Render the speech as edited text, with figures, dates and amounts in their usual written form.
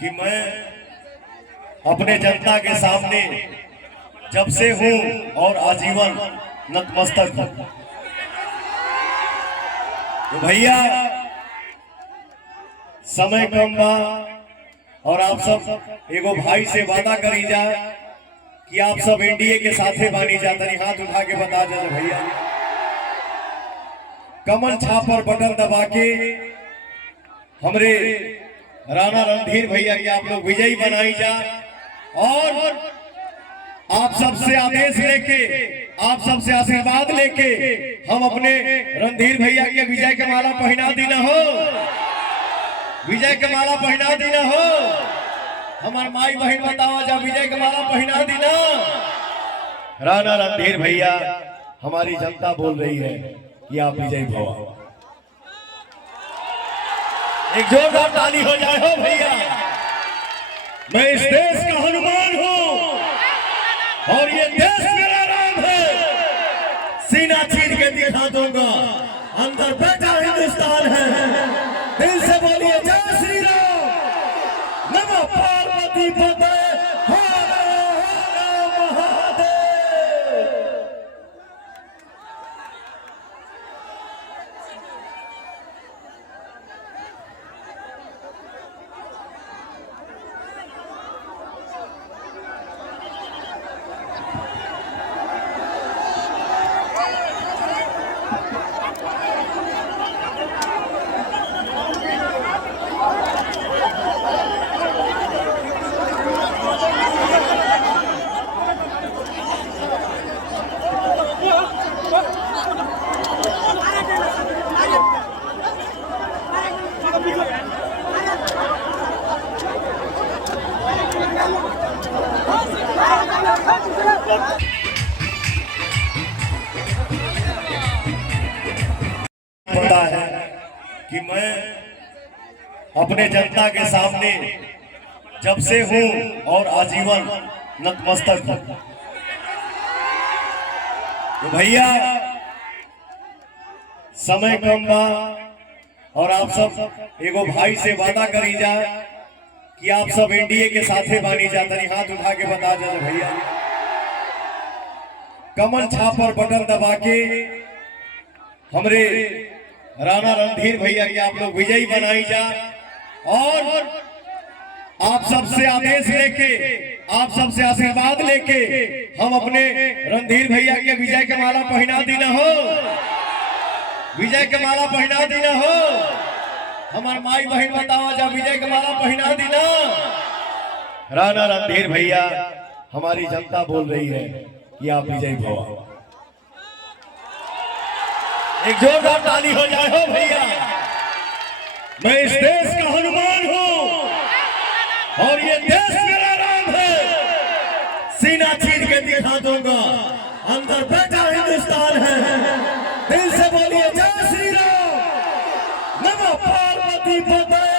कि मैं अपने जनता के सामने जब से हूं और आजीवन नतमस्तक हूं। तो भैया समय कम बा और आप सब एगो भाई से वादा करी जा कि आप सब एनडीए के साथे बानी जा। तनी हाथ उठा के बता जा भैया, कमल छाप पर बटन दबा के हमरे राणा रणधीर भैया के आप लोग विजयी बनाई जा। और आप सबसे आदेश लेके, आप सबसे आशीर्वाद लेके हम अपने रणधीर भैया के विजय के माला पहना दी ना हो, विजय के माला पहना दी ना हो। हमार माई बहन बतावा जा, विजय के माला पहना दी ना। राणा रणधीर भैया, हमारी जनता बोल रही है कि आप विजयी भव। एक जोरदार ताली हो जाए हो भैया। मैं इस देश का हनुमान हूं और ये देश मेरा राम है। सीना चीर के दिखा दूंगा, अंदर बैठा हिंदुस्तान है। दिल से बोलिए जय श्री राम, नमः पार्वती पते। पता है कि मैं अपने जनता के सामने जब से हूं और आजीवन नतमस्तक हूं। तो भैया समय कम बा और आप सब एगो भाई से वादा करी जा कि आप सब एनडीए के साथे बानी जा। तनी हाथ उठा के बता जा भैया, कमल छाप पर बटन दबा के हमरे राणा रणधीर भैया के आप लोग विजयी बनाई जा। और आप सबसे आदेश लेके, आप सबसे आशीर्वाद लेके हम अपने रणधीर भैया के विजय के माला पहना दी ना हो, विजय के माला पहना दी ना हो। हमार माई बहन बतावा जा, विजय के माला पहना दी ना। राणा रणधीर भैया, हमारी जनता बोल रही है कि आप विजयी भव। एक जोरदार ताली हो जाए हो भैया। मैं इस देश का हनुमान हूं और ये देश मेरा राम है। सीना चीर के दिखा दूंगा, अंदर बैठा हिंदुस्तान है। दिल से बोलिए जय श्री राम, नमः पार्वती पते।